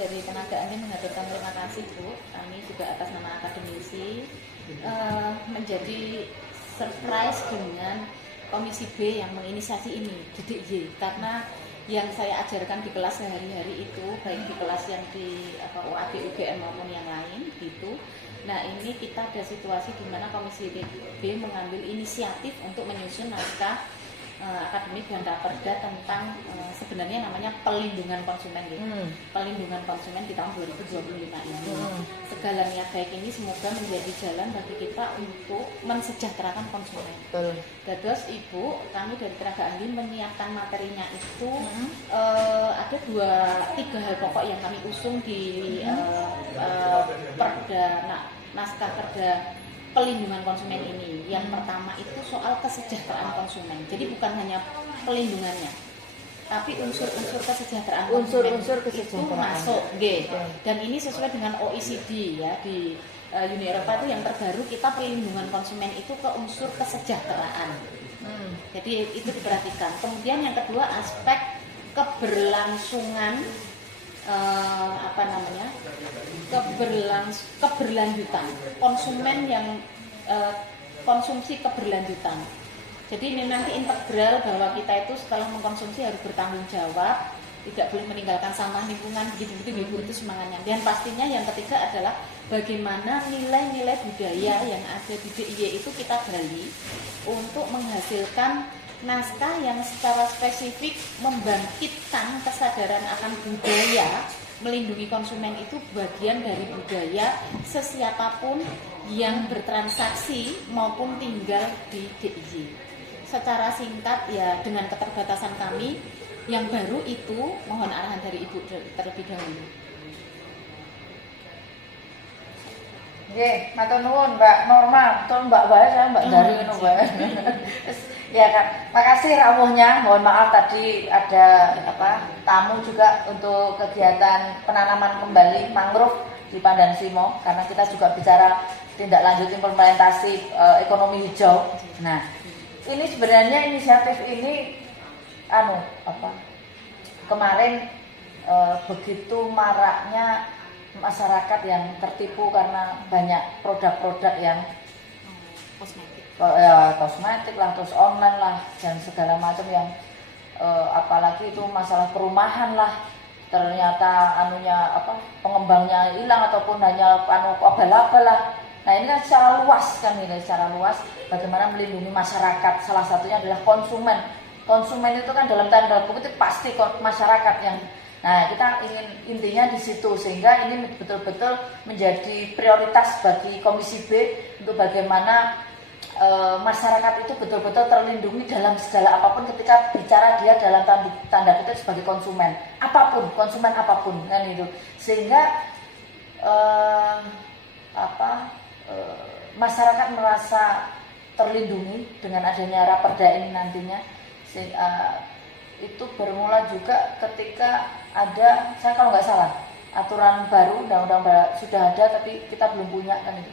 Dari tenaga ahli mengaturkan terima kasih Bu, kami juga atas nama akademisi menjadi surprise dengan Komisi B yang menginisiasi ini di DIY, karena yang saya ajarkan di kelas sehari-hari itu baik di kelas yang di UAD, UGM maupun yang lain gitu. Nah ini kita ada situasi di mana Komisi B mengambil inisiatif untuk menyusun naskah akademik dan raperda tentang sebenarnya namanya pelindungan konsumen gitu. Pelindungan konsumen di tahun 2025 ini. Segala niat baik ini semoga menjadi jalan bagi kita untuk mensejahterakan konsumen. Terus Ibu, kami dari tenaga ahli menyiapkan materinya itu ada 3 hal pokok yang kami usung di naskah perda pelindungan konsumen ini. Yang pertama itu soal kesejahteraan konsumen. Jadi bukan hanya pelindungannya, tapi unsur-unsur kesejahteraan unsur-unsur itu masuk, dan ini sesuai dengan OECD ya, di Uni Eropa itu yang terbaru kita pelindungan konsumen itu ke unsur kesejahteraan. Jadi itu diperhatikan. Kemudian yang kedua aspek keberlangsungan keberlanjutan konsumen yang konsumsi keberlanjutan. Jadi ini nanti integral bahwa kita itu setelah mengkonsumsi harus bertanggung jawab, tidak boleh meninggalkan sampah lingkungan, begitu-begitu Ibu, itu semangatnya. Dan pastinya yang ketiga adalah bagaimana nilai-nilai budaya yang ada di DIY itu kita gali untuk menghasilkan naskah yang secara spesifik membangkitkan kesadaran akan budaya. Melindungi konsumen itu bagian dari budaya sesiapapun yang bertransaksi maupun tinggal di DIY. Secara singkat ya, dengan keterbatasan kami yang baru itu mohon arahan dari Ibu terlebih dahulu. Nggih, matur nuwun Mbak Norma, tuh Mbak Bae saya Mbak Dari ngono bae. Ya kan, makasih rawuhnya. Mohon maaf tadi ada tamu juga untuk kegiatan penanaman kembali mangrove di Pandan Simo, karena kita juga bicara tindak lanjut implementasi ekonomi hijau. Nah, ini sebenarnya inisiatif ini kemarin begitu maraknya masyarakat yang tertipu karena banyak produk-produk yang kosmetik lah, terus online lah, dan segala macam yang apalagi itu masalah perumahan lah, ternyata pengembangnya hilang ataupun hanya abal-abal lah. Nah ini kan secara luas bagaimana melindungi masyarakat, salah satunya adalah konsumen itu kan dalam tanda kutip pasti masyarakat yang. Nah kita ingin intinya di situ, sehingga ini betul-betul menjadi prioritas bagi Komisi B untuk bagaimana masyarakat itu betul-betul terlindungi dalam segala apapun ketika bicara dia dalam tanda kutip sebagai konsumen apapun kan itu, sehingga masyarakat merasa terlindungi dengan adanya raperda ini nantinya. Itu bermula juga ketika ada, saya kalau nggak salah, aturan baru undang-undang sudah ada tapi kita belum punya kan itu.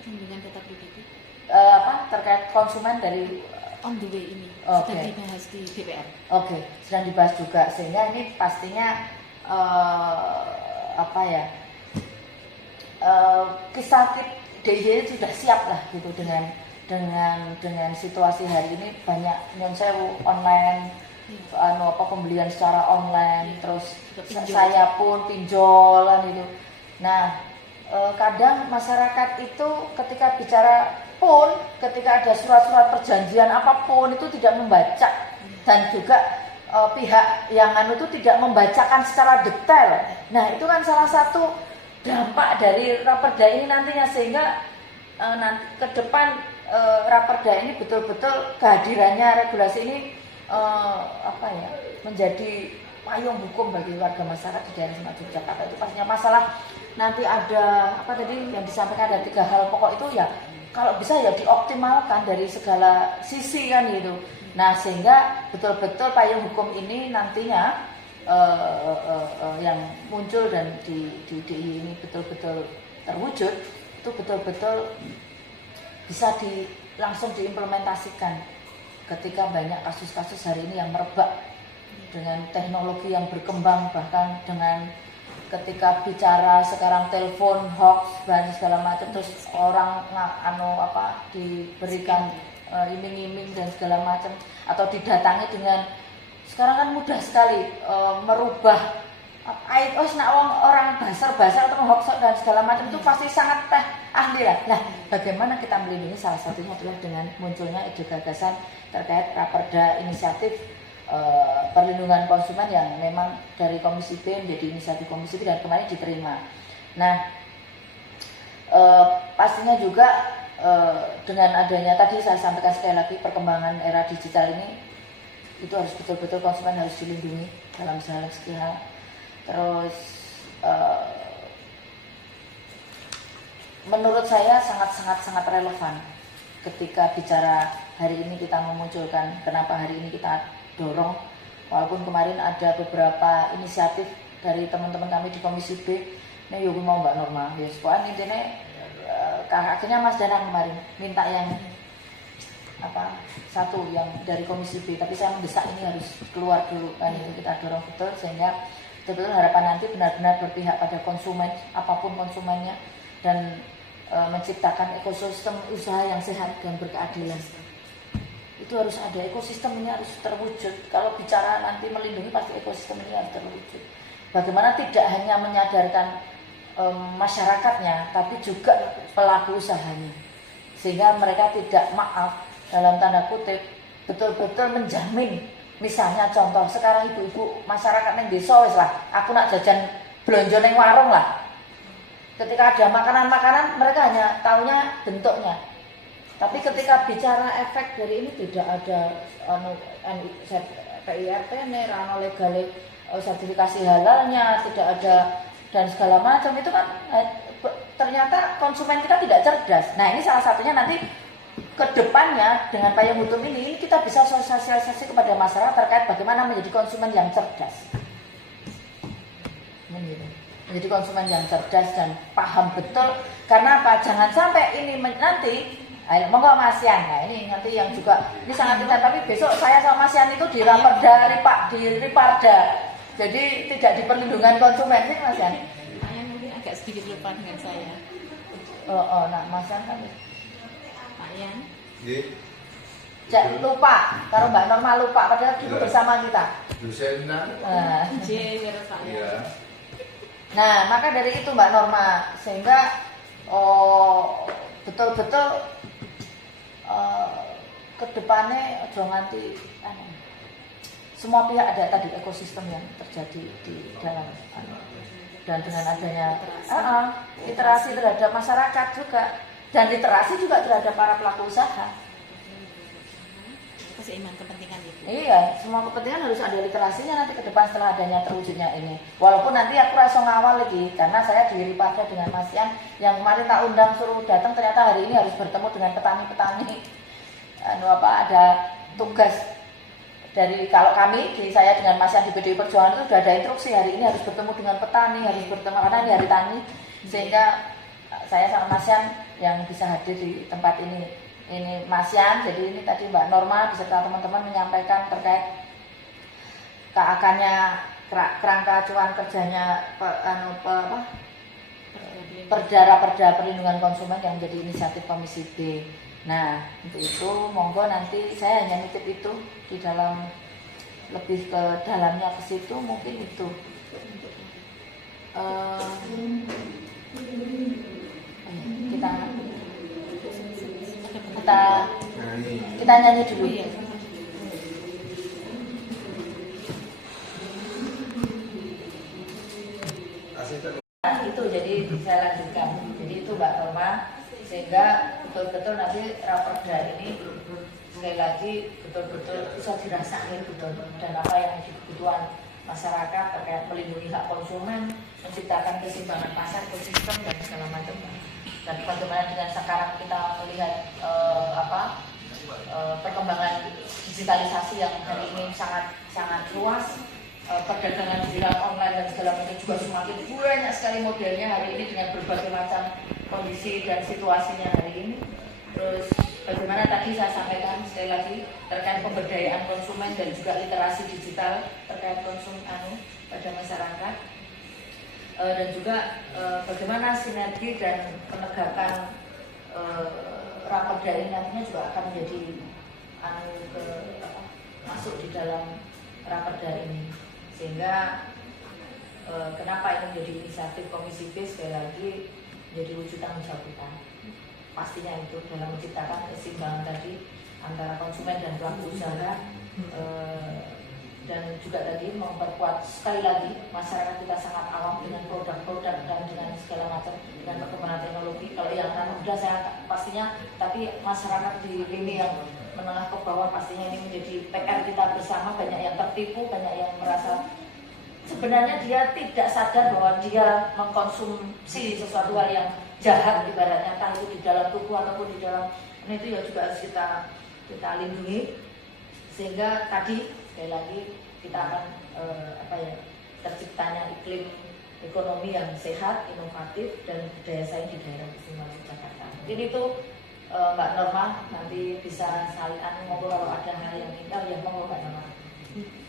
Perlindungan data pribadi. Terkait konsumen dari on the way ini sedang dibahas di DPR. Sedang dibahas juga, sehingga ini pastinya kisah DIY sudah siap lah gitu dengan situasi hari ini banyak nyonsewu online, pembelian secara online, terus saya pun pinjolan itu. Nah kadang masyarakat itu ketika bicara pun, ketika ada surat-surat perjanjian apapun itu tidak membaca, dan juga pihak yang itu tidak membacakan secara detail. Nah itu kan salah satu dampak dari raperda ini nantinya, sehingga nanti ke depan raperda ini betul-betul kehadirannya regulasi ini menjadi payung hukum bagi warga masyarakat di daerah Semak Yogyakarta. Itu pastinya masalah nanti ada tadi yang disampaikan, ada 3 hal pokok itu ya kalau bisa ya dioptimalkan dari segala sisi kan gitu. Nah sehingga betul-betul payung hukum ini nantinya yang muncul dan di ini betul-betul terwujud, itu betul-betul bisa langsung diimplementasikan ketika banyak kasus-kasus hari ini yang merebak dengan teknologi yang berkembang, bahkan dengan ketika bicara sekarang telepon hoax dan segala macam, terus orang diberikan iming-iming dan segala macam, atau didatangi dengan, sekarang kan mudah sekali merubah orang basar-basar atau hoax dan segala macam itu pasti sangat ahli lah. Nah, bagaimana kita melindungi? Salah satunya adalah dengan munculnya ide gagasan terkait Raperda Inisiatif Perlindungan Konsumen yang memang dari Komisi B menjadi inisiatif Komisi B dan kemarin diterima. Nah, pastinya juga dengan adanya tadi saya sampaikan sekali lagi, perkembangan era digital ini itu harus betul-betul konsumen harus dilindungi dalam segala hal. Terus menurut saya sangat relevan ketika bicara hari ini kita memunculkan, kenapa hari ini kita dorong, walaupun kemarin ada beberapa inisiatif dari teman-teman kami di Komisi B, ini yuk mau Mbak Norma, ya pokoknya intinya akhirnya Mas Danang kemarin minta yang satu yang dari Komisi B, tapi saya mendesak ini harus keluar dulu kan, itu kita dorong betul sehingga betul harapan nanti benar-benar berpihak pada konsumen, apapun konsumennya, dan menciptakan ekosistem usaha yang sehat dan berkeadilan. Itu harus ada, ekosistem ini harus terwujud. Kalau bicara nanti melindungi, pasti ekosistem ini harus terwujud. Bagaimana tidak hanya menyadarkan masyarakatnya, tapi juga pelaku usahanya, sehingga mereka tidak, maaf dalam tanda kutip, betul-betul menjamin. Misalnya contoh, sekarang ibu-ibu masyarakat yang desa wis lah, aku nak jajan belanja neng warung lah. Ketika ada makanan-makanan, mereka hanya taunya bentuknya. Tapi ketika bicara efek dari ini, tidak ada PIRT, rano legal sertifikasi halalnya, tidak ada dan segala macam, itu kan ternyata konsumen kita tidak cerdas. Nah, ini salah satunya nanti kedepannya dengan payung hukum ini kita bisa sosialisasi kepada masyarakat terkait bagaimana menjadi konsumen yang cerdas. Menjadi konsumen yang cerdas dan paham betul. Karena apa? Jangan sampai ini nanti, monggo Mas Yan. Nah, ini nanti yang juga ini sangat penting. Tapi besok saya sama Mas Yan itu di Raperda, di Riparda. Jadi tidak di perlindungan konsumen sih Mas Yan. Saya mungkin agak sedikit lupa dengan saya. Nah Mas Yan kan. Yan. Jangan lupa, kalau Mbak Norma lupa, padahal dulu bersama kita. Nah, maka dari itu Mbak Norma, sehingga betul-betul kedepannya jangan nganti semua pihak ada tadi ekosistem yang terjadi di dalam dan dengan adanya literasi terhadap masyarakat juga. Dan literasi juga terhadap para pelaku usaha. Keseimbangan kepentingan itu. Iya, semua kepentingan harus ada literasinya nanti ke depan setelah adanya terwujudnya ini. Walaupun nanti aku rasa ngawal lagi, karena saya di Riparda dengan Mas Yan, yang kemarin tak undang suruh datang, ternyata hari ini harus bertemu dengan petani-petani. Ada tugas dari, kalau kami, saya dengan Mas Yan di PDI Perjuangan itu sudah ada instruksi hari ini harus bertemu dengan petani, harus bertemu, karena ini hari tani, sehingga saya sama Mas Yan yang bisa hadir di tempat ini Mas Yan. Jadi ini tadi Mbak Norma beserta teman-teman menyampaikan terkait keakannya kerangka acuan kerjanya Perda Perlindungan Konsumen yang menjadi inisiatif Komisi B. Nah, untuk itu monggo nanti saya hanya nitip itu di dalam, lebih ke dalamnya ke situ mungkin itu. Kita nyanyi dulu. Nah, itu jadi saya lanjutkan. Jadi itu Mbak Norma, sehingga betul-betul nanti Raperda ini sekali lagi betul-betul bisa dirasakan betul, dan apa yang menjadi kebutuhan masyarakat terkait melindungi hak konsumen, menciptakan keseimbangan pasar, ekosistem dan segala macam. Dan bagaimana dengan sekarang kita melihat perkembangan digitalisasi yang hari ini sangat luas, perdagangan digital online dan segala macam juga semakin banyak sekali modelnya hari ini dengan berbagai macam kondisi dan situasinya hari ini. Terus bagaimana tadi saya sampaikan sekali lagi terkait pemberdayaan konsumen dan juga literasi digital terkait konsumen pada masyarakat. dan juga bagaimana sinergi dan penegakan raperda ini nantinya juga akan menjadi masuk di dalam raperda ini, sehingga kenapa ini menjadi inisiatif Komisi B sekali lagi menjadi wujud tanggung jawab kita. Pastinya itu dalam menciptakan keseimbangan tadi antara konsumen dan pelaku usaha, dan juga tadi memperkuat sekali lagi masyarakat kita sangat awam dengan produk-produk dan dengan segala macam dengan perkembangan teknologi. Kalau yang anak muda saya pastinya, tapi masyarakat di lini yang menengah ke bawah pastinya ini menjadi PR kita bersama. Banyak yang tertipu, banyak yang merasa sebenarnya dia tidak sadar bahwa dia mengkonsumsi sesuatu hal yang jahat, ibaratnya entah itu di dalam tubuh ataupun di dalam ini, itu ya juga harus kita lindungi, sehingga tadi sekali lagi kita akan terciptanya iklim ekonomi yang sehat, inovatif dan budaya saing di daerah istimewa Yogyakarta. Jadi itu Mbak Norma nanti bisa saling ngobrol kalau ada hal yang ingin monggo Mbak Norma.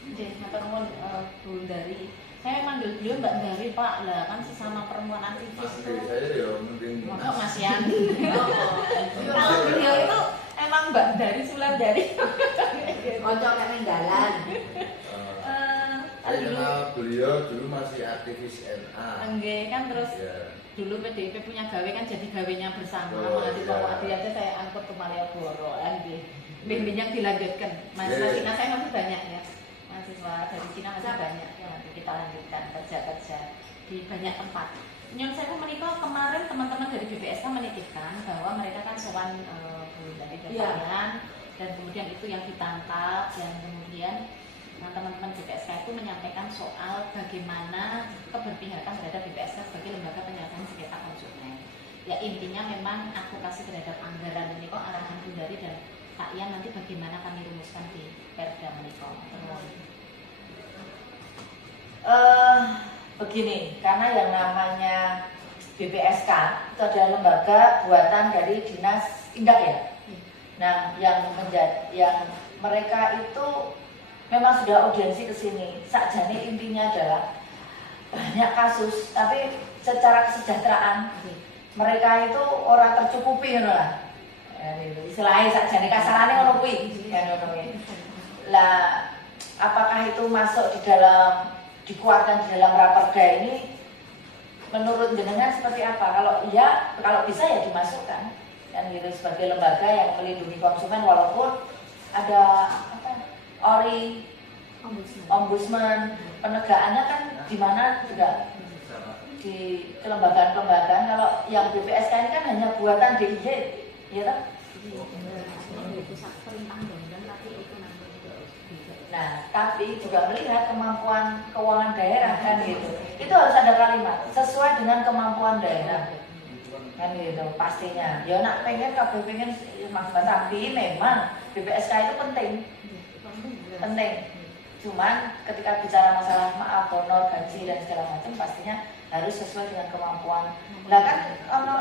Oke, matur nuwun Bu Dari. Saya manggil beliau Mbak Dari Pak, lah kan sesama perempuan aktivis itu. Saya ya mending Mas Yan. Kalau beliau itu emang Mbak Dari Sulandari. Ojo kene dalan. saya kenal beliau dulu masih aktivis NA. Enggak kan, terus Ya. dulu PDIP punya gawe kan, jadi gawenya bersama. Oh, Mahasiswa iya. Muhammadiyah saya angkut ke Malioboro kan gitu. Yang dilanjutkan. Iya. Cina saya masih banyak ya. Mahasiswa dari Cina masih banyak yang nanti kita lanjutkan kerja-kerja di banyak tempat. Nyon saya menikah kemarin teman-teman dari BPSK menitipkan bahwa mereka kan sowan dari Bagian dan kemudian itu yang ditangkap, dan kemudian teman-teman BPSK itu menyampaikan soal bagaimana keberpihakan terhadap BPSK sebagai lembaga penyelesaian sengketa konsumen. Ya intinya memang advokasi terhadap anggaran ini kok arahan Bu Dari dan Pak Ian nanti bagaimana kami rumuskan di Perda Meniko. Begini, karena yang namanya BPSK itu adalah lembaga buatan dari Dinas Indah ya. Nah, yang mereka itu memang sudah audiensi ke sini. Sakjane intinya adalah banyak kasus, tapi secara kesejahteraan mereka itu orang tercukupi lah. Istilahnya sakjane kasarane ngono kuwi, kan ngono kuwi. Lah, apakah itu masuk di dalam dikuatkan di dalam raperda ini? Menurut jenengan seperti apa? Kalau iya, kalau bisa ya dimasukkan kan gitu, sebagai lembaga yang melindungi konsumen, walaupun ada ombudsman, penegakannya kan di mana juga di kelembagaan-kelembagaan. Kalau yang BPSK ini kan hanya buatan DIY, ya kan? Nah, tapi juga melihat kemampuan keuangan daerah kan gitu. Itu harus ada kalimat sesuai dengan kemampuan daerah kan gitu pastinya. Ya nak pengen kabeh pengen maksudnya, tapi memang BPSK itu penting. Cuman ketika bicara masalah maaf, honor, gaji dan segala macam pastinya harus sesuai dengan kemampuan. Nah kan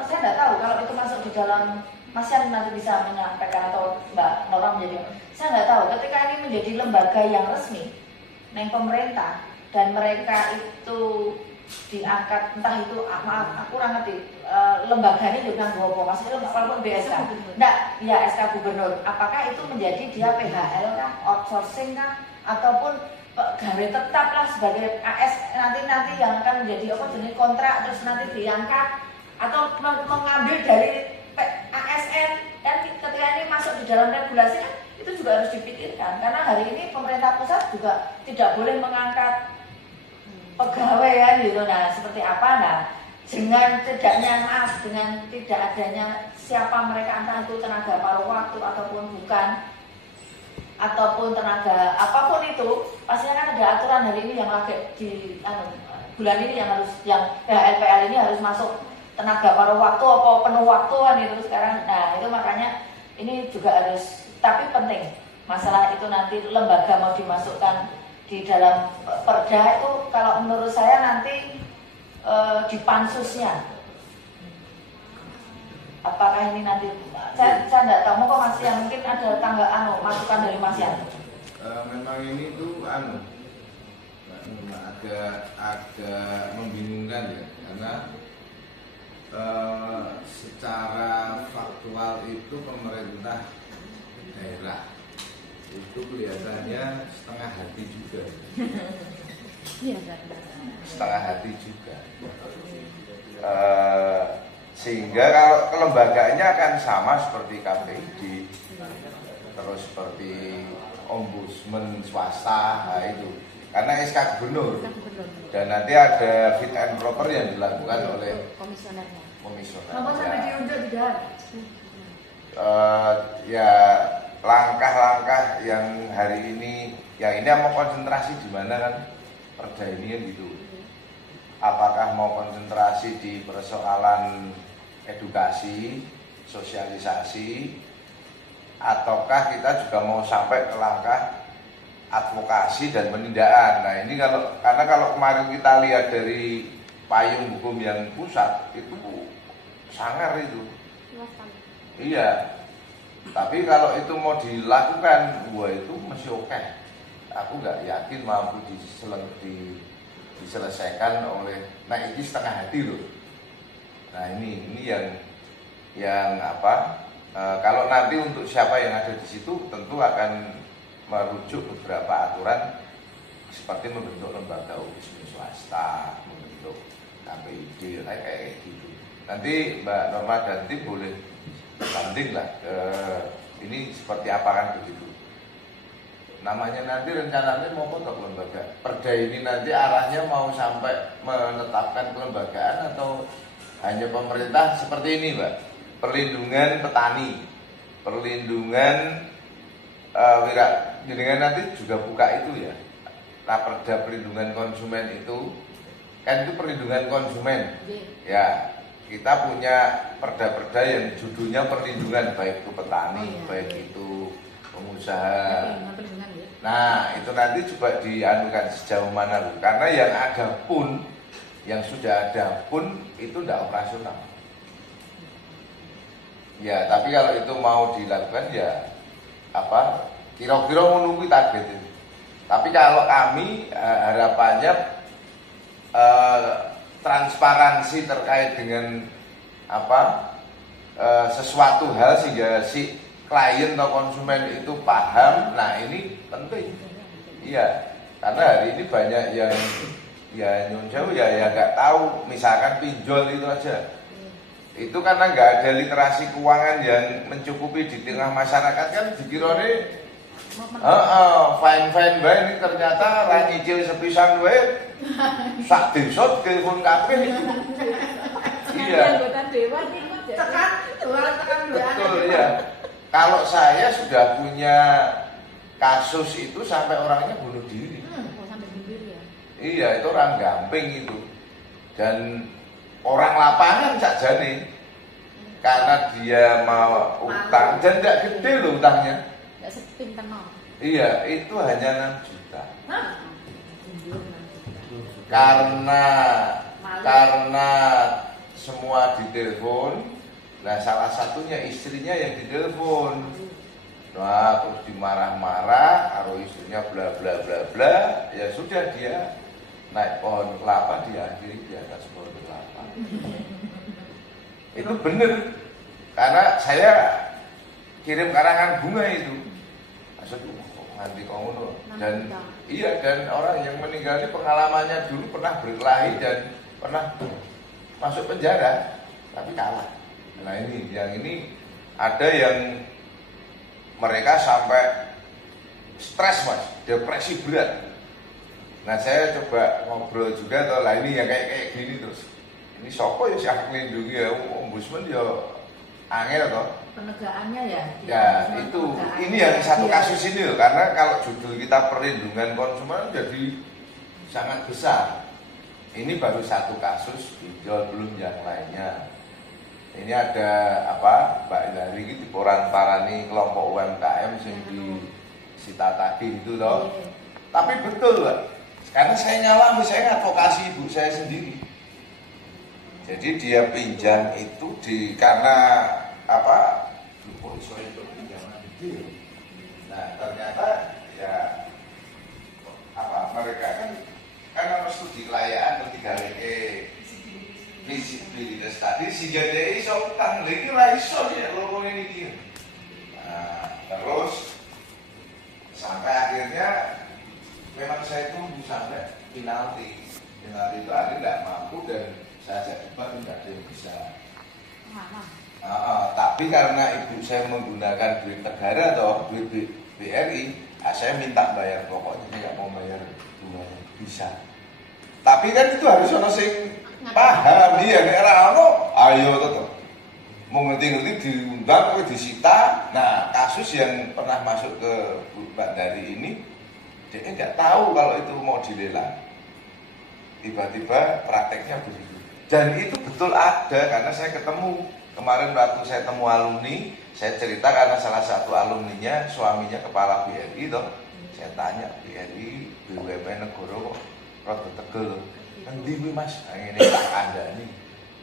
saya nggak tahu kalau itu masuk di dalam, Mas Yan nanti bisa menyampaikan atau Mbak Nora menjadi, saya nggak tahu ketika ini menjadi lembaga yang resmi neng pemerintah dan mereka itu diangkat, entah itu maaf aku kurang ngerti lembaganya juga nggak apa maksudnya walaupun BSK enggak ya SK Gubernur, apakah itu menjadi dia PHL kah, outsourcing kah, ataupun pegawai tetap lah sebagai AS nanti yang akan menjadi apa jenis kontrak terus nanti diangkat, atau mengambil dari ASN. Dan ketika ini masuk di dalam regulasi kan itu juga harus dipikirkan, karena hari ini pemerintah pusat juga tidak boleh mengangkat pegawai kan gitu. Nah seperti apa, nah dengan tidak adanya siapa mereka, entah itu tenaga paruh waktu ataupun bukan, ataupun tenaga apapun itu, pastinya kan ada aturan hari ini yang lagi di bulan ini yang PHLPL ini harus masuk tenaga paruh waktu apa penuh waktu kan itu sekarang. Nah itu makanya ini juga harus, tapi penting masalah itu nanti lembaga mau dimasukkan di dalam perda itu, kalau menurut saya nanti di pansusnya apakah ini nanti saya tidak tahu, kok Mas Yan mungkin ada masukan dari Mas Yan. Memang ini tuh agak membingungkan ya, karena secara faktual itu pemerintah daerah itu kelihatannya setengah hati juga. Iya kan. Setengah hati juga. Sehingga kalau kelembagaannya akan sama seperti KPID, terus seperti ombudsman swasta, nah itu karena SK Gubernur, dan nanti ada fit and proper yang dilakukan oleh Komisionernya. Kenapa sampai diunjuk tidak? Ya langkah-langkah yang hari ini, yang ini mau konsentrasi di mana kan perda ini kan gitu. Apakah mau konsentrasi di persoalan edukasi, sosialisasi, ataukah kita juga mau sampai ke langkah advokasi dan penindakan. Nah ini karena kalau kemarin kita lihat dari payung hukum yang pusat itu sangar itu. Iya. Tapi kalau itu mau dilakukan, wah itu masih oke. Aku nggak yakin mampu diselesaikan oleh. Nah ini setengah hati loh. Nah ini yang apa? Kalau nanti untuk siapa yang ada di situ tentu akan merujuk beberapa aturan seperti membentuk lembaga ombudsman swasta, membentuk KPID, kayak gitu. Nanti Mbak Norma dan tim boleh banding lah ini seperti apa kan begitu. Namanya nanti rencananya mau bentuk lembaga. Perda ini nanti arahnya mau sampai menetapkan kelembagaan atau hanya pemerintah seperti ini, Mbak. Perlindungan petani, perlindungan dengan nanti juga buka itu ya. Nah, perda perlindungan konsumen itu kan itu perlindungan konsumen. Ya, kita punya perda-perda yang judulnya perlindungan baik itu petani, baik itu pengusaha. Nah, itu nanti coba dianukan sejauh mana, Bu. Karena yang ada pun, yang sudah ada pun itu tidak operasional. Ya, tapi kalau itu mau dilakukan ya apa? Kira-kira menunggu target itu. Tapi kalau kami harapannya transparansi terkait dengan apa sesuatu hal sehingga si klien atau konsumen itu paham. Nah ini penting. Iya, karena hari ini banyak yang ya nyun jauh ya nggak tahu. Misalkan pinjol itu aja. Itu karena nggak ada literasi keuangan yang mencukupi di tengah masyarakat kan dikirone fine bae ini ternyata ra nyicil sepisan wae sak desa telepon kabeh. Iya. Tekan Betul ya. Kalau saya sudah punya kasus itu sampai orangnya bunuh diri. Iya, itu orang gamping itu. Dan orang lapangan saja nih. Karena dia mau utang dan tidak gede loh utangnya. Iya, itu hanya 6 juta. Karena semua ditelepon. Nah, salah satunya istrinya yang ditelepon. Nah, terus dimarah-marah, karo istrinya bla bla bla bla. Ya sudah dia naik pohon kelapa, diakhiri di atas pohon kelapa. Itu benar. Karena saya kirim karangan bunga itu. Maksudnya nganti ngono. Dan iya, dan orang yang meninggal ini pengalamannya dulu pernah berkelahi dan pernah masuk penjara tapi kalah. Nah yang ini ada yang mereka sampai stres Mas, depresi berat. Nah saya coba ngobrol juga tuh, lah ini yang kayak gini terus. Ini sopo ya siapa melindungi ya, ombudsman ya angel toh. Penegakannya ya. Ya itu ini yang satu kasus ini loh, karena kalau judul kita perlindungan konsumen jadi sangat besar. Ini baru satu kasus, pinjol, belum yang lainnya. Ini ada apa Mbak Indari ini diporan-parani kelompok UMKM yang di Sita tadi itu loh. Tapi betul Mbak, karena saya nyalami, saya advokasi ibu saya sendiri. Jadi dia pinjam itu karena apa? Itu pinjaman gede. Nah ternyata ya apa mereka kan studi kelayakan ketika visibilitas tadi si jadi iso utang lagi lah iso ya loro ini dia. Nah, terus sampai akhirnya memang saya tunggu sampai penalti itu ada tidak mampu dan saya ajak debat tidak ada yang bisa. Tapi karena ibu saya menggunakan duit negara atau duit BRI, saya minta bayar pokoknya nggak mau bayar bunganya bisa. Tapi kan itu harus ono sing paham iya nek ora ono ayo tetep mau ngerti-ngerti diundang atau disita. Nah kasus yang pernah masuk ke Mbak Dari ini dia nggak tahu kalau itu mau dilelang, tiba-tiba prakteknya begitu dan itu betul ada karena saya ketemu kemarin waktu saya temu alumni, saya cerita karena salah satu alumninya suaminya kepala BRI toh, saya tanya BRI BUMN negara kok rada tegel loh. Nanti mas, ini tak ada nih,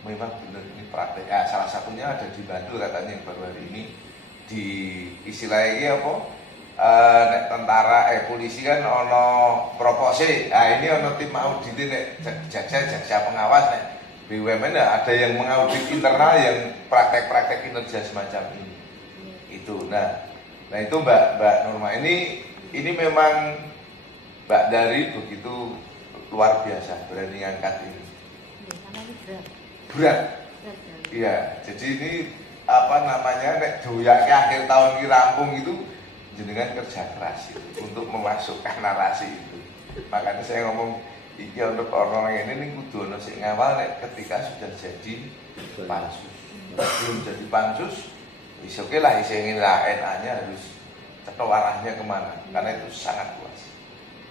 memang benar ini praktek. Ya, salah satunya ada di Bantul katanya yang baru hari ini di istilahnya apa? Tentara, polisi kan ono proposi. Nah ini ono tim audit nek jaksa pengawas nek BUMN ada yang mengaudit internal yang praktek-praktek kinerja semacam ini. Itu. Nah itu Mbak Nurma ini memang Mbak Dari begitu luar biasa berani ngangkat ini. Berat. Iya, jadi ini apa namanya nek doyak akhir tahun ki rampung itu jenengan kerja keras itu, untuk memasukkan narasi itu. Makanya saya ngomong iki untuk orang ini kudu ono sing ngawal nek ketika sudah jadi pansus. Belum jadi pansus, wis oke lah iseng NA-nya harus cetok arahnya kemana karena itu sangat luas.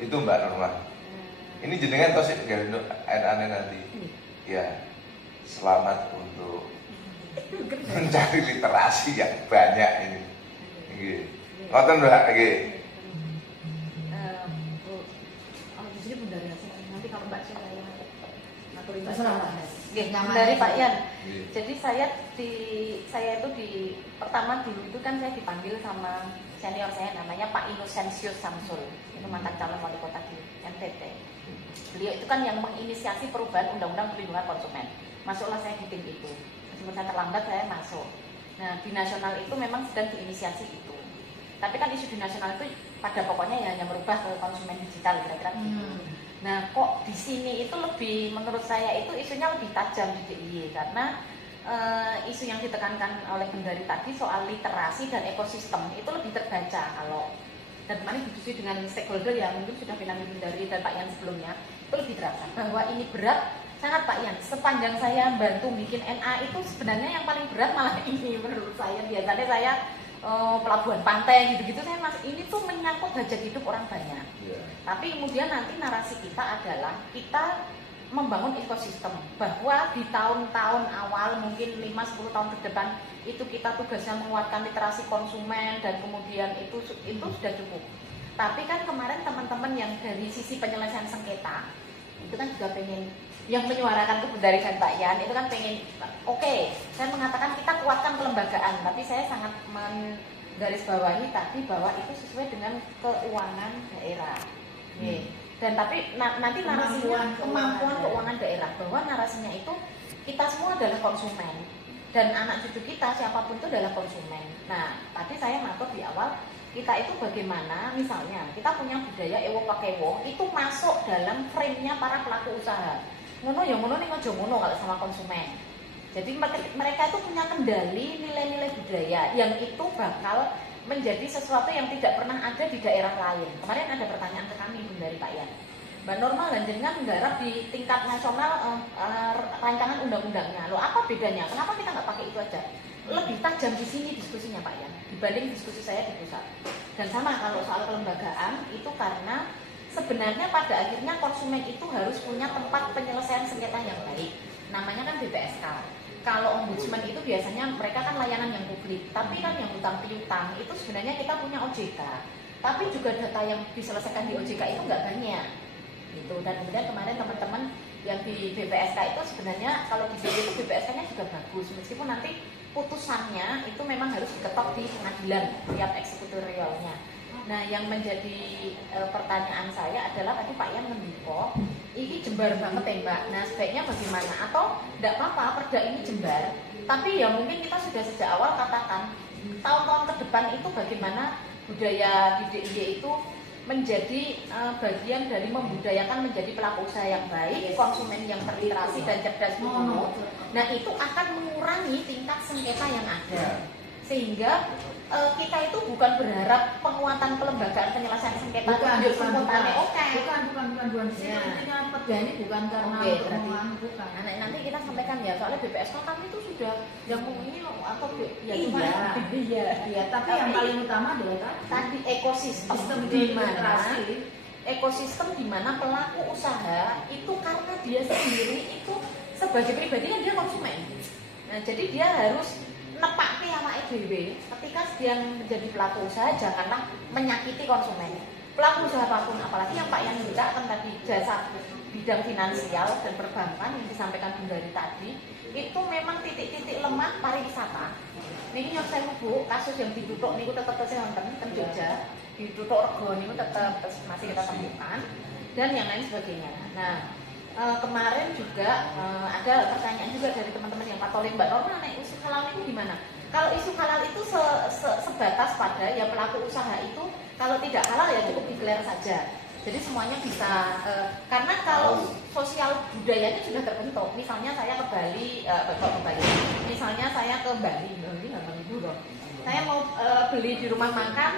Itu Mbak Nurma. Ini jenengan tos gawe NA nanti. Ya. Selamat untuk mencari literasi yang banyak ini. Nggih. Ngoten Mbak nggih. Di sini Bunda nanti kalau Mbak saya ngaturin Nggih, dari Pak Yan. Jadi saya itu pertama dulu itu kan saya dipanggil sama senior saya namanya Pak Inosensius Samsul. Itu mantan calon wali kota di NTT. Beliau itu kan yang menginisiasi perubahan Undang-Undang Perlindungan Konsumen. Masuklah saya di tim itu. Meskipun saya terlambat saya masuk. Nah di nasional itu memang sedang diinisiasi itu. Tapi kan isu di nasional itu pada pokoknya ya hanya merubah ke konsumen digital kira-kira gitu. Nah kok di sini itu lebih menurut saya itu isunya lebih tajam di DIY karena isu yang ditekankan oleh Bendari tadi soal literasi dan ekosistem itu lebih terbaca kalau dan kemarin diskusi dengan stakeholder yang mungkin sudah bilang Bendari dan Pak Yan sebelumnya itu lebih terasa bahwa ini berat sangat Pak Yan. Sepanjang saya bantu bikin NA itu sebenarnya yang paling berat malah ini menurut saya. Biasanya saya pelabuhan pantai gitu-gitu saya mas ini tuh menyangkut hajat hidup orang banyak. Tapi kemudian nanti narasi kita adalah kita membangun ekosistem bahwa di tahun-tahun awal mungkin 5-10 tahun ke depan itu kita tugasnya menguatkan literasi konsumen dan kemudian itu sudah cukup. Tapi kan kemarin teman-teman yang dari sisi penyelesaian sengketa itu kan juga pengen yang menyuarakan Bendari dan Pak Yan itu kan pengen oke, saya mengatakan kita kuatkan kelembagaan, tapi saya sangat menggarisbawahi tadi bahwa itu sesuai dengan keuangan daerah. Dan tapi nanti narasinya kemampuan keuangan daerah bahwa narasinya itu kita semua adalah konsumen dan anak cucu kita siapapun itu adalah konsumen. Nah tadi saya maksud di awal kita itu bagaimana misalnya kita punya budaya ewo pakai wo itu masuk dalam frame-nya para pelaku usaha. Ngono ya ngono ning aja ngono kalau sama konsumen. Jadi mereka itu punya kendali nilai-nilai budaya yang itu bakal menjadi sesuatu yang tidak pernah ada di daerah lain. Kemarin ada pertanyaan ke kami dari Pak Yan. Mbak Norma dan jenengan menggarap di tingkat nasional rancangan undang-undangnya. Loh apa bedanya? Kenapa kita nggak pakai itu aja? Lebih tajam di sini diskusinya Pak Yan dibanding diskusi saya di pusat. Dan sama kalau soal kelembagaan itu karena sebenarnya pada akhirnya konsumen itu harus punya tempat penyelesaian sengketa yang baik. Namanya kan BPSK. Kalau ombudsman itu biasanya mereka kan layanan yang publik, tapi kan yang hutang piutang itu sebenarnya kita punya OJK. Tapi juga data yang diselesaikan di OJK itu nggak banyak. Gitu. Dan kemudian kemarin teman-teman yang di BPSK itu sebenarnya kalau di sini itu BPSK-nya juga bagus, meskipun nanti putusannya itu memang harus diketok di pengadilan tiap eksekutorialnya. Nah yang menjadi pertanyaan saya adalah tadi Pak Yan mendiko ini jembar banget ya Mbak. Nah sebaiknya bagaimana? Atau tidak apa-apa perda ini jembar, tapi ya mungkin kita sudah sejak awal katakan tahun-tahun ke depan itu bagaimana budaya di DIY itu menjadi bagian dari membudayakan menjadi pelaku usaha yang baik, konsumen yang terliterasi dan cerdas dulu. Nah itu akan mengurangi tingkat sengketa yang ada, sehingga kita itu bukan berharap penguatan kelembagaan penyelesaian sengketa bukan. Bukan. Bukan. Ya. Intinya perda ini bukan karena Oke, untuk berarti. bukan. Nah, nanti kita sampaikan ya, soalnya BPSK kami itu sudah yang ini atau ya Iya. cuma iya. Iya, tapi yang paling utama adalah Tadi ekosistem sistem di mana literasi. ekosistem di mana pelaku usaha itu karena dia sendiri itu sebagai pribadi kan dia konsumen. Nah, jadi dia harus nepake awake dhewe ketika dia menjadi pelaku usaha janganlah menyakiti konsumen. Pelaku usaha apapun, apalagi yang Pak Yan bicarakan tadi jasa bidang finansial dan perbankan yang disampaikan Bunda Dari tadi, itu memang titik-titik lemah pariwisata. Ini yang saya Bu, kasus yang ditutup niku tetap kesehatan kan Jogja, ditutup rego niku tetap masih kita temukan dan yang lain sebagainya. Nah, kemarin juga ada pertanyaan juga dari teman-teman yang patolik Mbak Norma, nek isu halal itu gimana? Kalau isu halal itu sebatas pada ya pelaku usaha itu kalau tidak halal ya cukup digelar saja. Jadi semuanya bisa karena kalau sosial budayanya sudah terbentuk. Misalnya saya ke Bali, misalnya saya ke Bali, ini nggak Ibu dong. Saya mau beli di rumah makan,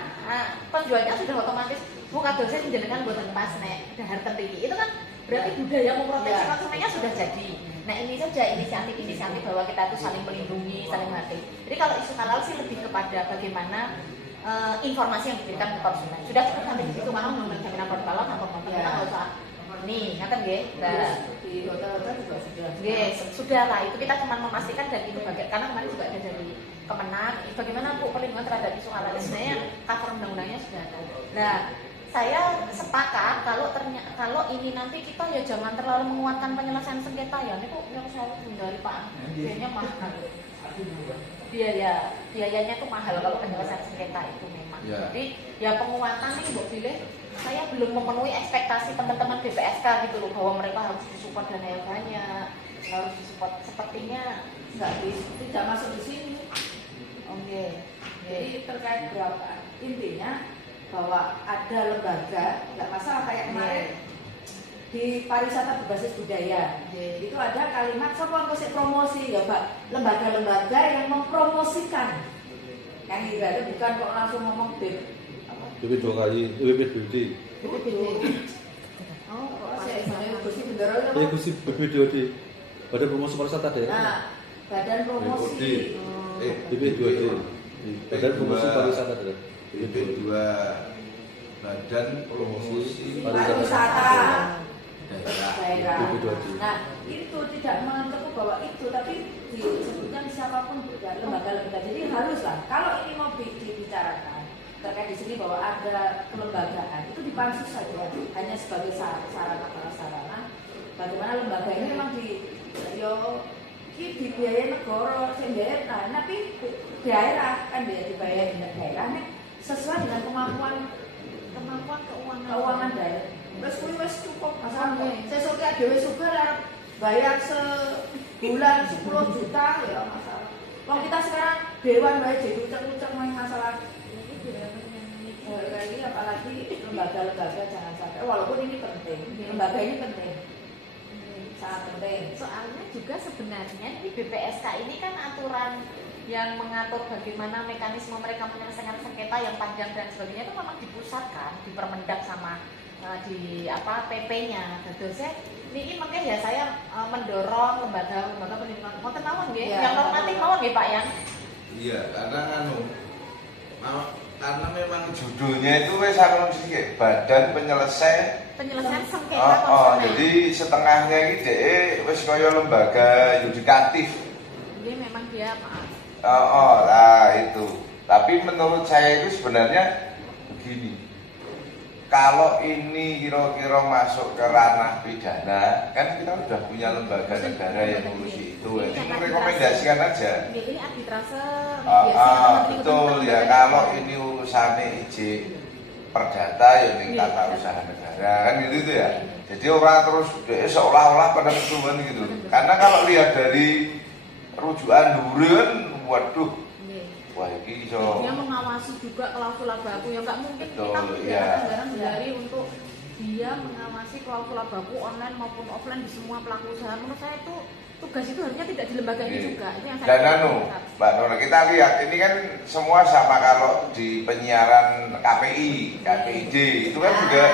penjualnya sudah otomatis buka dosen jenengan buatan pas nek dahar tentiki. Itu kan berarti budaya memproteksi konsumennya sudah jadi. Nah ini saja inisiatif bahwa kita itu saling melindungi, saling menghargai. Jadi kalau isu halal sih lebih kepada bagaimana informasi yang diberikan ke konsumen. Sudah cukup sampai di situ malah mengenai jaminan perbalon atau kita nggak usah. Nih, ngatain nggih. Nah, di hotel-hotel juga sudah. yes, sudah lah. Itu kita cuma memastikan dan itu bagian karena kemarin juga ada dari Kemenang. Bagaimana Bu perlindungan terhadap isu halal? Sebenarnya cover undang-undangnya sudah ada. Nah, saya sepakat kalau ini nanti kita ya jangan terlalu menguatkan penyelesaian sengketa ya. Ini kok yang saya hindari Pak. Biayanya mahal. Biayanya tuh mahal kalau penyelesaian sengketa itu memang. Ya. Jadi ya penguatan nih Mbak Bilih, saya belum memenuhi ekspektasi teman-teman BPSK gitu loh bahwa mereka harus disupport dana yang banyak, harus disupport sepertinya tidak masuk di sini. oke. Jadi terkait berapa intinya bahwa ada lembaga, nggak masalah kayak kemarin di pariwisata berbasis budaya. Itu ada kalimat sopan kosek promosi ya Pak, lembaga-lembaga yang mempromosikan. Yang ibaratnya bukan kok langsung ngomong BP 2 kali, BPBD. Oh, kok saya pakai sebenarnya Gusti Bendera itu Ya Gusti BPD, Badan Promosi Pariwisata Daerah. nah, badan promosi. BP 2D, Badan Promosi Pariwisata Daerah. BP 2 Badan Promosi Pariwisata Daerah. daerah. BP 2D. Nah, itu tidak menentukan bahwa itu, tapi disebutkan siapapun bukan lembaga-lembaga. Jadi haruslah kalau ini mau dibicarakan terkait di sini bahwa ada kelembagaan itu dipansus saja hanya sebagai sarana bagaimana lembaga ini memang dibiayai negara sendiri, tapi daerah kan dia dibayar daerah sesuai dengan kemampuan keuangan daerah. Terus kuwi wis cukup masalah. Sesuk ki dhewe sugih bayar sebulan 10 juta ya masalah. Wong kita sekarang dewan wae jadi ucek-ucek masalah ini apalagi lembaga-lembaga jangan sampai walaupun ini penting, lembaga ini penting, sangat penting. Soalnya juga sebenarnya di BPSK ini kan aturan yang mengatur bagaimana mekanisme mereka menyelesaikan sengketa yang panjang dan sebagainya itu memang dipusatkan di Permendak sama di PP-nya. Terusnya ini makanya ya saya mendorong lembaga perlindungan mau mawon nggih, yang normatif mawon nggih Pak Yan. Iya, karena memang judulnya itu wis anu sithik, Badan Penyelesaian sengketa konsumen. Jadi setengahnya iki dhek wis kaya lembaga yudikatif. Jadi memang dia maaf. Lah itu. Tapi menurut saya itu sebenarnya begini. Kalau ini kira-kira masuk ke ranah pidana, kan kita sudah punya lembaga negara yang ngurusi itu. Ini merekomendasikan aja. Ini arbitrase Betul ya, kalau ini urusannya izin perdata ya ning tata usaha negara kan gitu ya. Jadi orang terus seolah-olah pada ketuan gitu. Karena kalau lihat dari rujukan durian, waduh, wah ini so. Dia mengawasi juga klausul baku ya nggak mungkin Betul, kita punya iya. anggaran sendiri untuk dia mengawasi klausul baku online maupun offline di semua pelaku usaha. Menurut saya itu tugas itu harusnya tidak di lembaga ini juga. Itu yang saya Dan kira. Mbak Nora, kita lihat ini kan semua sama kalau di penyiaran KPI, KPID itu kan juga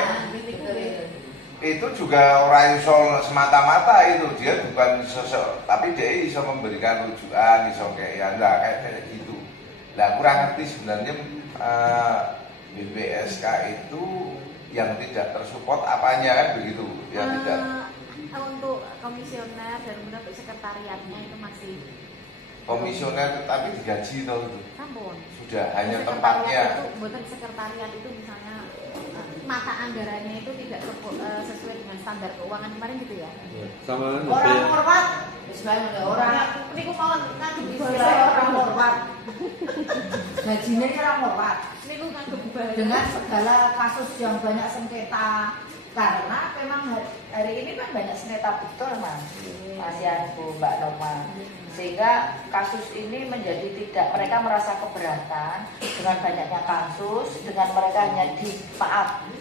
itu juga orang iso semata-mata itu dia bukan sosok, tapi dia iso memberikan rujukan, iso kayak kayak gitu. Nah kurang ngerti sebenarnya BPSK itu yang tidak tersupport apanya kan begitu, yang tidak. Untuk komisioner dan kemudian untuk sekretariatnya itu masih Komisioner tapi digaji tau itu. sampun. Sudah hanya Sekretariat tempatnya. itu, buatan sekretariat itu misalnya mata anggarannya itu tidak sesuai dengan standar keuangan kemarin gitu ya. Sama Orang hormat, sebenarnya orang. Ini aku mau ngadu Istilahnya orang hormat. Gajinya orang hormat. Ini aku ngadu bahaya. Dengan segala kasus yang banyak sengketa, karena memang hari ini kan banyak sengketa betul mas, Mas Yanbu, Mbak Norma, sehingga kasus ini menjadi tidak, mereka merasa keberatan dengan banyaknya kasus, dengan mereka hanya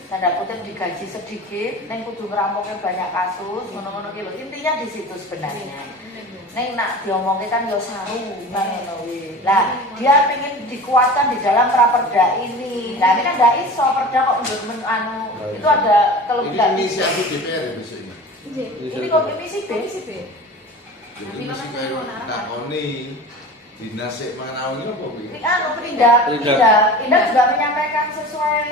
tanda kutip digaji sedikit, neng kudu ngerampoknya banyak kasus, ngono-ngono gitu. Intinya di situ sebenarnya. Neng nak diomongin kan yo saru, bang Lah dia pengen dikuatkan di dalam praperda ini. Nah ini kan nggak iso perda kok untuk itu ada kelebihan. Ini inisiatif DPR ya besok ini. Ini komisi B. Komisi B. Jadi mesti kayak takoni dinas sik mengenai apa kuwi? Indah juga menyampaikan sesuai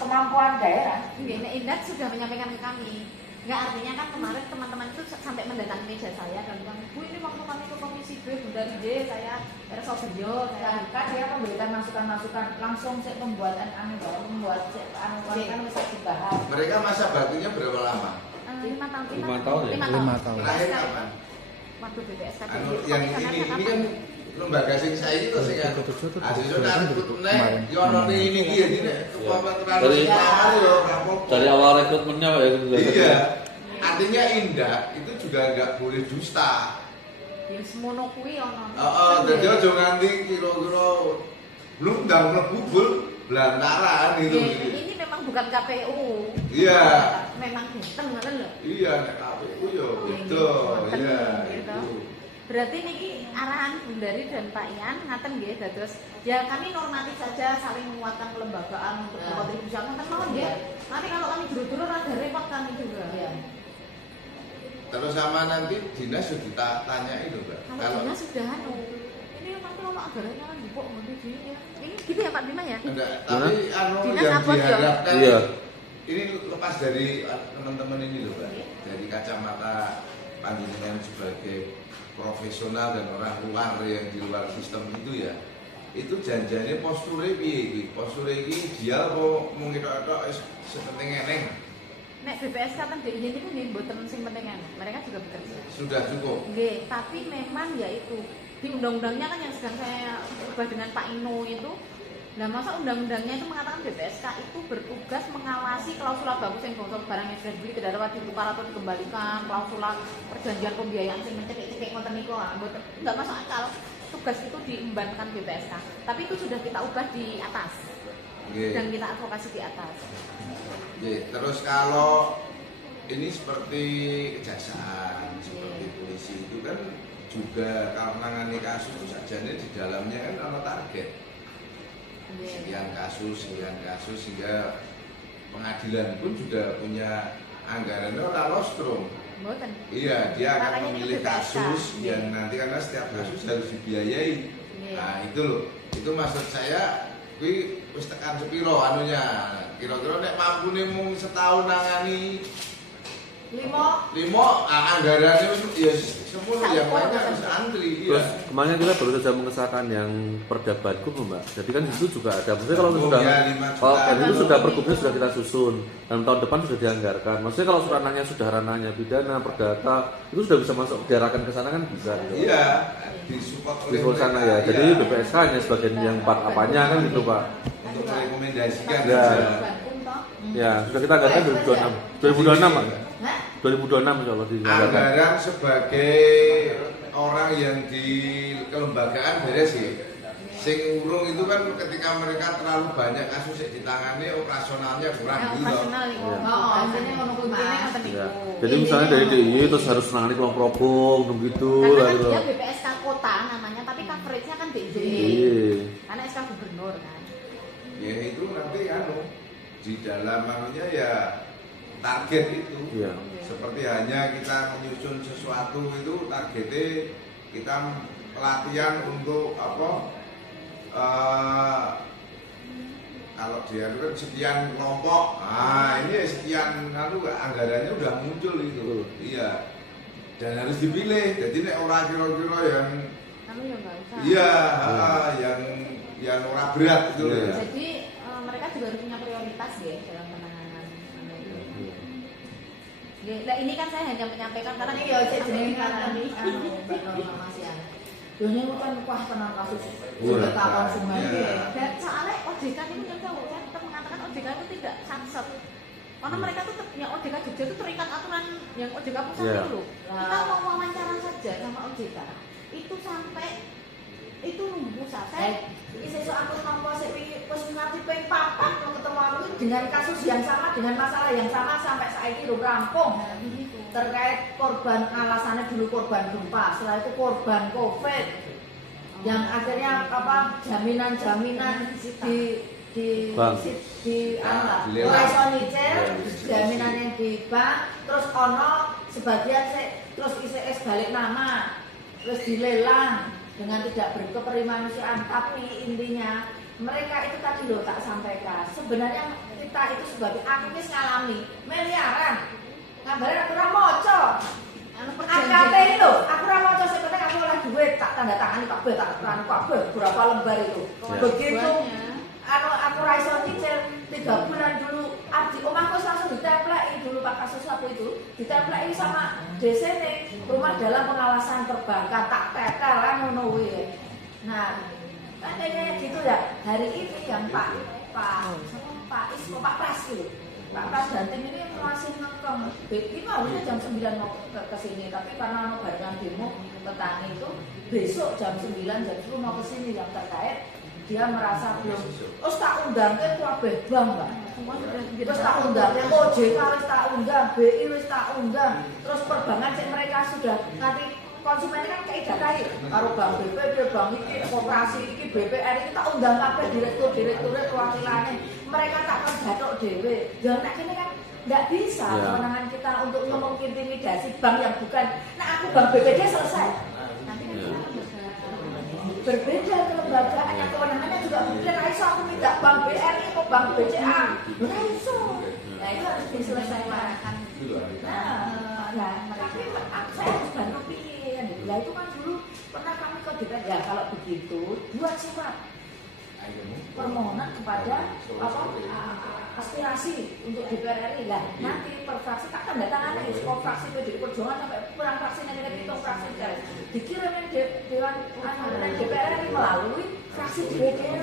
kemampuan daerah. Indah sudah menyampaikan ke kami. Nggak, artinya kan kemarin teman-teman itu sampai mendatangi meja saya dan bilang, Bu ini waktu kami ke komisi B, Bunda Ride, saya Erso Bejo, saya Kan dia memberikan masukan-masukan langsung sih pembuatan membuat kan bisa dibahas. Mereka masa baktinya berapa lama? 5 tahun. 5 tahun ya? 5 tahun. Terakhir kapan? Waktu BPSK. Yang ini kan lembaga sing saya itu sing aslinya kan nek yo ono ini iki kepala terlalu lama yo rampok. Dari awal rekrutmennya Pak ya. Iya. Artinya Indah itu juga nggak boleh dusta. Ya semono kuwi ono. Heeh, dadi aja nganti kira-kira belum ndang mlebu belantaran gitu. Ini memang bukan KPU. Iya. Memang bintang ngoten lho. Iya, nek KPU yo betul. Iya, itu. Berarti niki arahan Bundari dan Pak Ian ngaten nggih dados ya kami normatif saja saling menguatkan kelembagaan untuk berkontribusi ngoten mawon nggih. Nanti kalau kami buru-buru rada repot kami juga. Iya. Terus sama nanti dinas sudah ditanya itu, Mbak. Kalau dinas sudah ini nanti kalau anggarannya kan dipok ngerti gini ya. Ini gitu ya Pak Bima ya? Enggak, tapi Dinas yang apa, Jo? diharapkan Iya. ini lepas dari teman-teman ini loh, Mbak. Dari kacamata panjenengan sebagai profesional dan orang luar yang di luar sistem itu ya, itu janjiannya posture piye? Posture iki dia apa mung ketok-ketok sepenting eneng. Nek BPSK kan DIY itu nggih mboten sing penting kan. Mereka juga bekerja. Sudah cukup. Nggih, tapi memang ya itu di undang-undangnya kan yang sedang saya ubah dengan Pak Ino itu. Nah, masa undang-undangnya itu mengatakan BPSK itu bertugas mengawasi klausula bagus yang bongso barang yang sudah dibeli tidak dapat ditukar atau dikembalikan, klausula perjanjian pembiayaan sing mencekik-cekik ngoten niku enggak masuk akal. Tugas itu diembankan BPSK. Tapi itu sudah kita ubah di atas. Nggih. Dan kita advokasi di atas. Nggih, terus kalau ini seperti kejaksaan, seperti polisi itu kan juga kalau menangani kasus itu sajane di dalamnya kan ada target. Sekian kasus sehingga pengadilan pun juga punya anggarannya ora lostrum. Mboten. Iya, dia akan Makanya memilih itu BPSK. kasus yang nanti karena setiap kasus harus dibiayai. Nah, itu loh. Itu maksud saya kuwi wis tekan sepiro anunya. Kira-kira nek mampune mung setahun nangani 5 anggarannya ya semua yang lainnya harus antri. Terus Iya. kemarin kita baru saja mengesahkan yang perda Badgub Mbak. Jadi kan di situ juga ada. Maksudnya kalau sudah ya, 5 juta. kalau itu sudah pergubnya sudah kita susun dan tahun depan sudah dianggarkan. Maksudnya kalau ranahnya sudah ranahnya pidana, perdata itu sudah bisa masuk diarahkan ke sana kan bisa. Gitu. Iya, disupport Di oleh sana mereka. ya. Jadi Iya. BPSK hanya sebagian yang part apanya kan gitu Pak. Untuk merekomendasikan Ya. aja. Ya sudah kita anggarkan 2026 Pak. 2026 insya Allah dianggarkan. Anggaran sebagai orang yang di kelembagaan beres sih. Sing urung itu kan ketika mereka terlalu banyak kasus yang ditangani, operasionalnya kurang gitu. Operasional itu. Biasanya ngono kuwi Mas. Ya. Jadi misalnya dari DIY terus harus menangani Kulon Progo begitu Karena lah kan gitu. dia BPSK kota namanya, tapi coveragenya kan DIY. Iya. Karena SK gubernur kan. Ya itu nanti di dalam anunya ya target itu. Iya. Seperti hanya kita menyusun sesuatu itu targetnya kita pelatihan untuk apa? Kalau dia itu kan sekian kelompok, ini sekian anggarannya udah muncul itu, iya. Dan harus dipilih. Jadi nek orang kira-kira yang, Kamu ya nggak usah. iya, yang orang berat itu ya. Jadi mereka juga harus punya prioritas ya dalam penanganan itu. Ya, nah, ini kan saya hanya menyampaikan karena Ini ya cek jenenge kan ini. Mbak Norma masih ana. Dunia itu kan wah tenang kasus Iya. OJK konsumen. Iya. Dan soalnya OJK ini yang saya tetap mengatakan OJK itu tidak samsat. Karena mereka tuh yang OJK Jogja itu terikat aturan yang OJK pusat Iya. itu. Kita mau wawancara saja sama OJK itu sampai itu nunggu sampai Ini sesuatu aku nampa wis nganti ping 4 mau ketemu aku dengan kasus yang sama, dengan masalah yang sama sampai saiki lho rampung. Terkait korban, alasannya dulu korban gempa, setelah itu korban COVID yang akhirnya apa jaminan-jaminan di Bank. Dilelang. ora iso nyicil, jaminan yang di bank, terus ono sebagian terus ICS balik nama, terus dilelang dengan tidak berkeperimanusiaan. Tapi intinya mereka itu tadi loh tak sampaikan, sebenarnya kita itu sebagai aktivis ngalami miliaran ngabarin aku ora maca. AKT itu, aku ora maca sebenarnya aku oleh duit tak tanda tangani kabeh, tak terang kabeh berapa lembar itu. Ya. Begitu aku ora iso nyicil 3 bulan dulu, abdi omahku langsung ditempleki dulu Pak kasus apa itu, ditempleki sama DC nih, rumah dalam pengawasan perbankan tak tetel kan ngono kuwi. Nah, kan kayak gitu ya. Hari ini yang Pak Pras itu. Pak Pras dan tim ini masih ngekang. Ini harusnya jam 9 mau ke sini, tapi karena mau barengan demo petang itu besok jam 9 jam 10 mau ke sini yang terkait dia merasa belum. Terus tak undangke kabeh bank, Mbak. Terus tak undangke OJK wis tak undang, BI wis tak undang. Terus perbankan cek mereka sudah nanti konsumen kan kayak data karo bank BPD, bank iki, koperasi iki, BPR iki tak undang kabeh direktur-direkture perwakilane. Mereka tak kerjatok dhewe. Ya nek kene kan enggak bisa kewenangan kita untuk mengintimidasi bank yang bukan. Nah aku bank BPD selesai. Nanti kan kita akan berbeda kelembagaannya, kewenangannya juga berbeda. Nah iso aku minta bank BRI atau bank BCA. Nah iso. Nah itu harus diselesaikan. Nah, tapi saya harus bantu piye? Ya itu kan dulu pernah kami ke DPR. Ya kalau begitu buat surat permohonan kepada aspirasi untuk DPR RI lah. Nanti per fraksi tak tanda tangan lagi, skor fraksi PDI Perjuangan sampai kurang fraksinya kita hitung fraksi dikirimin dewan DPR RI melalui fraksi DPR.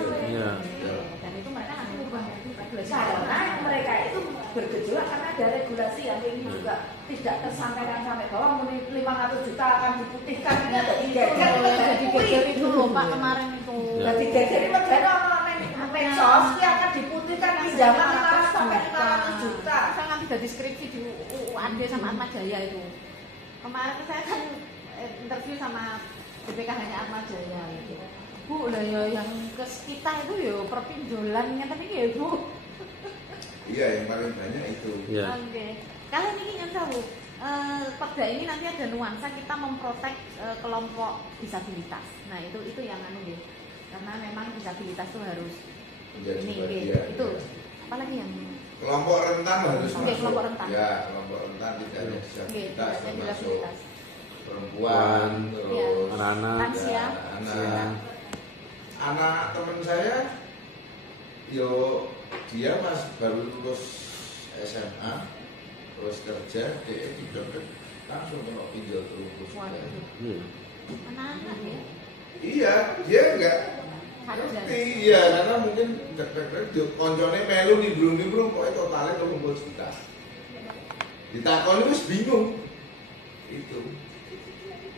Dan itu mereka nanti merubah regulasi. Karena mereka itu bergejolak karena ada regulasi yang ini juga tidak tersampaikan sampai bawah 500 juta akan diputihkan ini ada Digeger itu loh Pak kemarin itu. jadi gegerin negara apa medsos dia akan diputihkan pinjaman 500 sampai 500 juta. Saya kan tidak deskripsi di UAD sama Atma Jaya itu. Kemarin saya kan interview sama BPKH-nya Atma Jaya itu. Bu, lah ya yang ke kita itu ya perpinjolannya tapi ya Bu. Iya, yang paling banyak itu. Iya. Oke. Kalian ingin tahu perda ini nanti ada nuansa kita memprotek kelompok disabilitas. Nah itu yang anu ya. Karena memang disabilitas itu harus Menjadi ini bagian. itu. Apalagi yang Kelompok rentan harus Oke, masuk. kelompok rentan. Ya, kelompok rentan tidak hanya tidak disabilitas, ada termasuk disabilitas. perempuan, terus Anak-anak. Lansia. ya, anak teman saya, dia baru lulus SMA, terus kerja, dia juga langsung kena pinjol terus. Waduh. Iya. Anak-anak ya. Iya, dia enggak Harus ngerti, iya, karena mungkin koncone melu nimbrung-nimbrung, pokoknya totalnya 20 juta. Ditakoni wis bingung. Itu.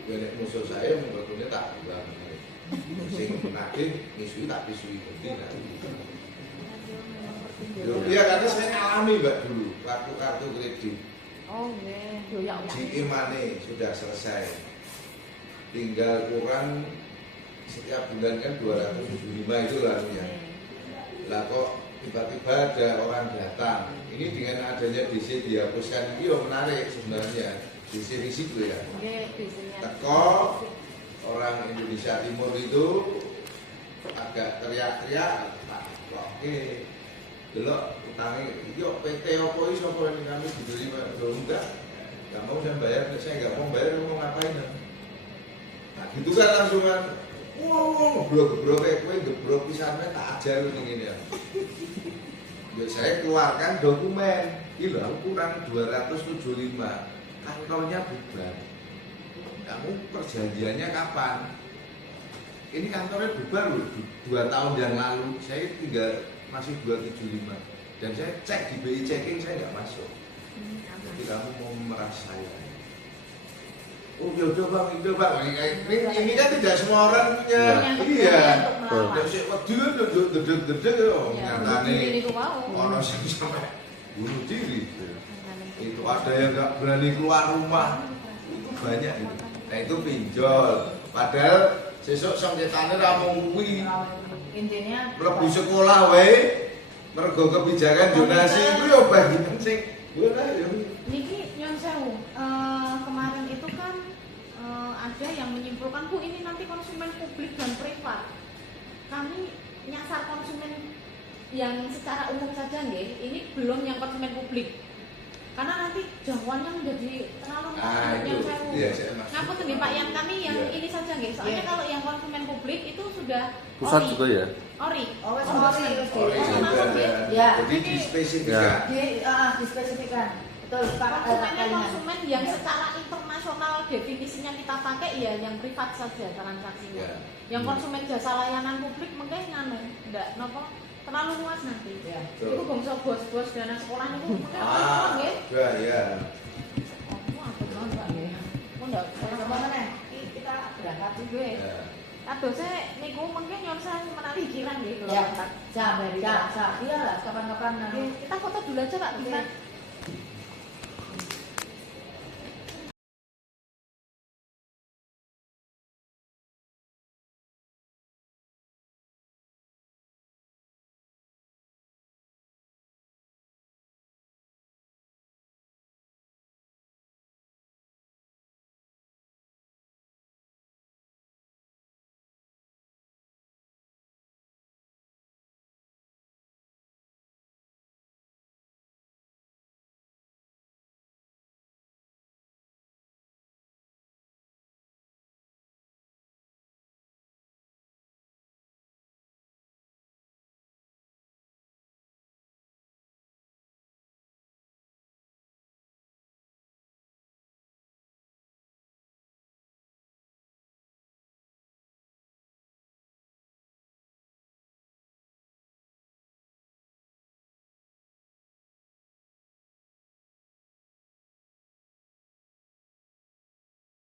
Nek musuh saya menurutnya tak bilang. Sing nagih misui tak pisui dadi. Iya karena saya ngalami Mbak dulu waktu kartu kredit. Oh nggih, yo ya. GE Money sudah selesai. Tinggal kurang setiap bulan kan 275 itu lah ya. Lah kok tiba-tiba ada orang datang. Ini dengan adanya DC dihapuskan ini menarik sebenarnya. DC risiko ya. Nggih, biasanya. Teko orang Indonesia Timur itu agak teriak-teriak, tak oke. Delok utangnya, yuk PT apa ini sapa ini kami dibeli belum enggak mau saya bayar, saya nggak mau bayar, mau ngapain? Nah gitu kan langsung kan, gebrok kayak gue, gebrok pisannya tak ajar ini ya. Ya saya keluarkan dokumen, ini loh kurang 275, kantornya bubar. Kamu perjanjiannya kapan? Ini kantornya bubar loh, 2 tahun yang lalu, saya tinggal masih 275 dan saya cek di BI checking saya nggak masuk. Jadi kamu mau memeras saya. Oh yaudah bang, itu bang. Ini kan tidak semua orang punya. Iya. Dan saya waktu itu dedek nyatane. Ono sing sampai bunuh diri. Itu ada yang nggak berani keluar rumah. Itu banyak itu. Nah itu pinjol. Padahal sesuk sengketane ra mung kuwi. Intinya Mlebu sekolah wae mergo kebijakan zonasi itu ya bagian sing ora ya. Niki nyon sewu, kemarin itu kan ada yang menyimpulkan Bu ini nanti konsumen publik dan privat. Kami nyasar konsumen yang secara umum saja nggih, ini belum yang konsumen publik. Karena nanti jangkauannya menjadi terlalu Itu. sewu. Iya, saya masuk. Ngapunten nggih Pak, yang kami yang Iya. ini saja nggih. Soalnya kalau yang konsumen publik itu sudah Pusat ori. juga ya? Ori. Oh, wes Ombudsman. ori, wes Oh, ori. ini Masuk, juga nggih. ada. Ya. Jadi dispesifikkan. Dispesifikan. Betul, Pak. Konsumennya konsumen yang secara internasional definisinya kita pakai ya yang privat saja transaksinya. Ya. Yang konsumen jasa layanan publik mungkin nganu, enggak nopo terlalu luas nanti. Ya. Itu bangsa bos-bos dana sekolah itu mungkin Ah, nggih. ya. Oh, apa non Pak nggih. Kok ndak Sama mana? kita berangkat juga. Ya. Kadose niku mungkin nyon saya menarik pikiran nggih. Ya, jam, iya lah, kapan-kapan. Kita foto dulu aja Pak, bisa.